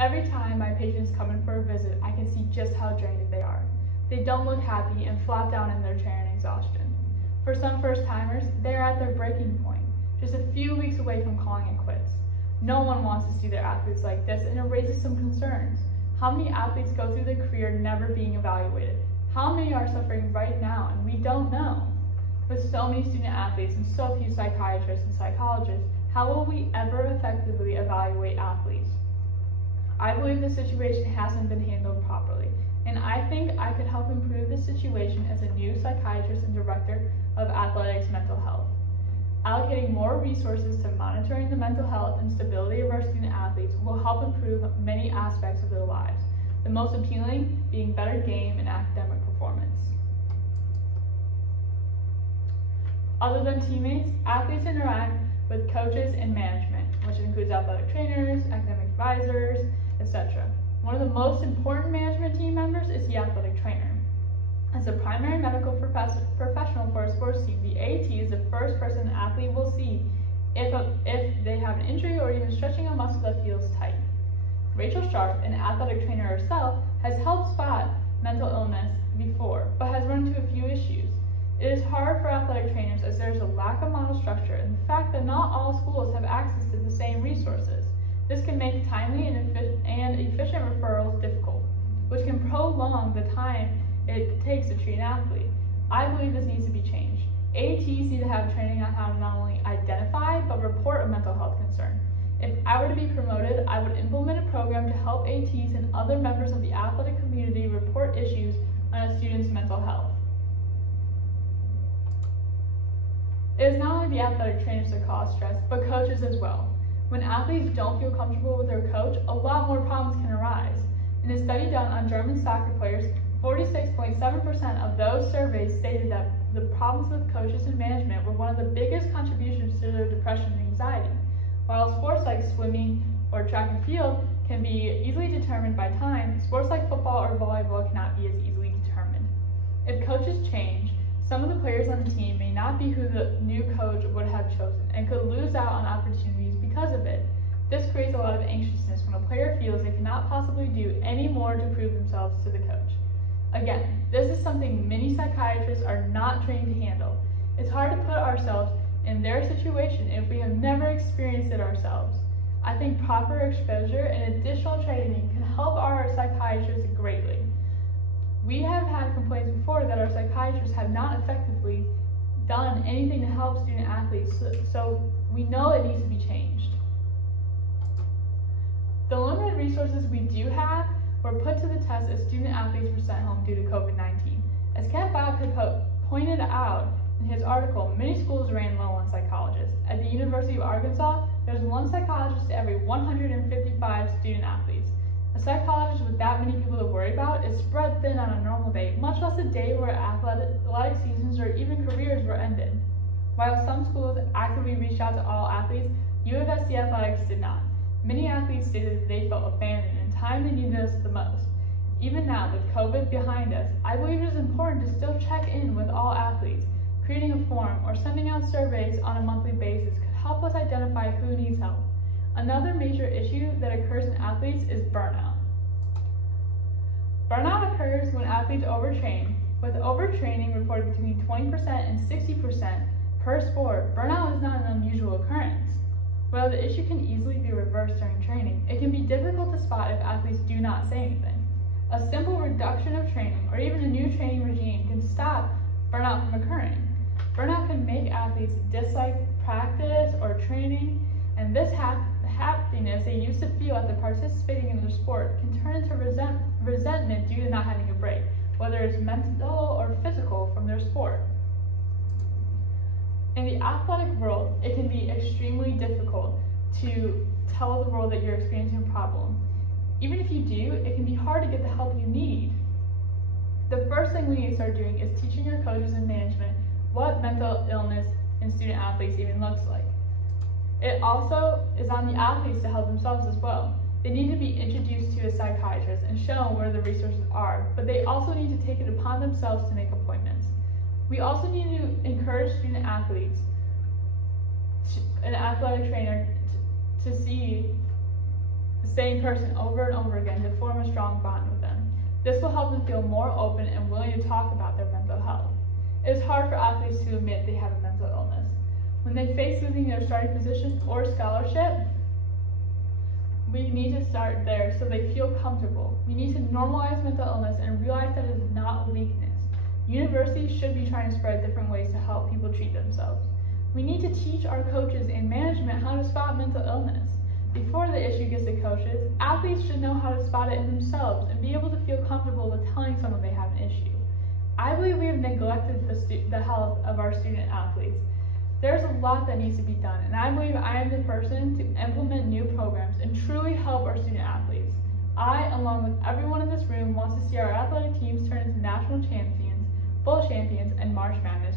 Every time my patients come in for a visit, I can see just how drained they are. They don't look happy and flop down in their chair in exhaustion. For some first-timers, they are at their breaking point, just a few weeks away from calling it quits. No one wants to see their athletes like this, and it raises some concerns. How many athletes go through their career never being evaluated? How many are suffering right now, and we don't know? With so many student athletes and so few psychiatrists and psychologists, how will we ever effectively evaluate athletes? I believe the situation hasn't been handled properly, and I think I could help improve the situation as a new psychiatrist and director of athletics mental health. Allocating more resources to monitoring the mental health and stability of our student athletes will help improve many aspects of their lives, the most appealing being better game and academic performance. Other than teammates, athletes interact with coaches and management, which includes athletic trainers, academic advisors, etc. One of the most important management team members is the athletic trainer. As a primary medical professional for a sports team, the AT is the first person an athlete will see if they have an injury or even stretching a muscle that feels tight. Rachel Sharp, an athletic trainer herself, has helped spot mental illness before, but has run into a few issues. It is hard for athletic trainers as there is a lack of model structure and the fact that not all schools have access to the same resources. This can make timely and efficient referrals difficult, which can prolong the time it takes to treat an athlete. I believe this needs to be changed. ATs need to have training on how to not only identify, but report a mental health concern. If I were to be promoted, I would implement a program to help ATs and other members of the athletic community report issues on a student's mental health. It is not only the athletic trainers that cause stress, but coaches as well. When athletes don't feel comfortable with their coach, a lot more problems can arise. In a study done on German soccer players, 46.7% of those surveyed stated that the problems with coaches and management were one of the biggest contributions to their depression and anxiety. While sports like swimming or track and field can be easily determined by time, sports like football or volleyball cannot be as easily determined. If coaches change, some of the players on the team may not be who the new coach would have chosen and could lose out on opportunities because of it. This creates a lot of anxiousness when a player feels they cannot possibly do any more to prove themselves to the coach. Again, this is something many psychiatrists are not trained to handle. It's hard to put ourselves in their situation if we have never experienced it ourselves. I think proper exposure and additional training can help our psychiatrists greatly. We have had complaints before that our psychiatrists have not effectively done anything to help student athletes, so we know it needs to be changed. The limited resources we do have were put to the test as student athletes were sent home due to COVID-19. As Ken Bob had pointed out in his article, many schools ran low on psychologists. At the University of Arkansas, there's one psychologist to every 155 student athletes. A psychologist with that many people to worry about is spread thin on a normal day, much less a day where athletic seasons or even careers were ended. While some schools actively reached out to all athletes, UofSC Athletics did not. Many athletes stated that they felt abandoned in time they needed us the most. Even now, with COVID behind us, I believe it is important to still check in with all athletes. Creating a form or sending out surveys on a monthly basis could help us identify who needs help. Another major issue that occurs in athletes is burnout. Burnout occurs when athletes overtrain, with overtraining reported between 20% and 60% per sport. Burnout is not an unusual occurrence. While the issue can easily be reversed during training, it can be difficult to spot if athletes do not say anything. A simple reduction of training or even a new training regime can stop burnout from occurring. Burnout can make athletes dislike practice or training, and this happiness they used to feel after participating in their sport can turn into resentment due to not having a break, whether it's mental or physical, from their sport. In the athletic world, it can be extremely difficult to tell the world that you're experiencing a problem. Even if you do, it can be hard to get the help you need. The first thing we need to start doing is teaching your coaches and management what mental illness in student athletes even looks like. It also is on the athletes to help themselves as well. They need to be introduced to a psychiatrist and shown where the resources are, but they also need to take it upon themselves to make appointments. We also need to encourage student athletes, an athletic trainer, to say same person over and over again to form a strong bond with them. This will help them feel more open and willing to talk about their mental health. It is hard for athletes to admit they have a mental illness. When they face losing their starting position or scholarship, we need to start there so they feel comfortable. We need to normalize mental illness and realize that it is not a weakness. Universities should be trying to spread different ways to help people treat themselves. We need to teach our coaches and management how to spot mental illness. Before the issue gets to coaches, athletes should know how to spot it in themselves and be able to feel comfortable with telling someone they have an issue. I believe we have neglected the health of our student athletes. There's a lot that needs to be done, and I believe I am the person to implement new programs and truly help our student athletes. I, along with everyone in this room, wants to see our athletic teams turn into national champions, bowl champions, and March Madness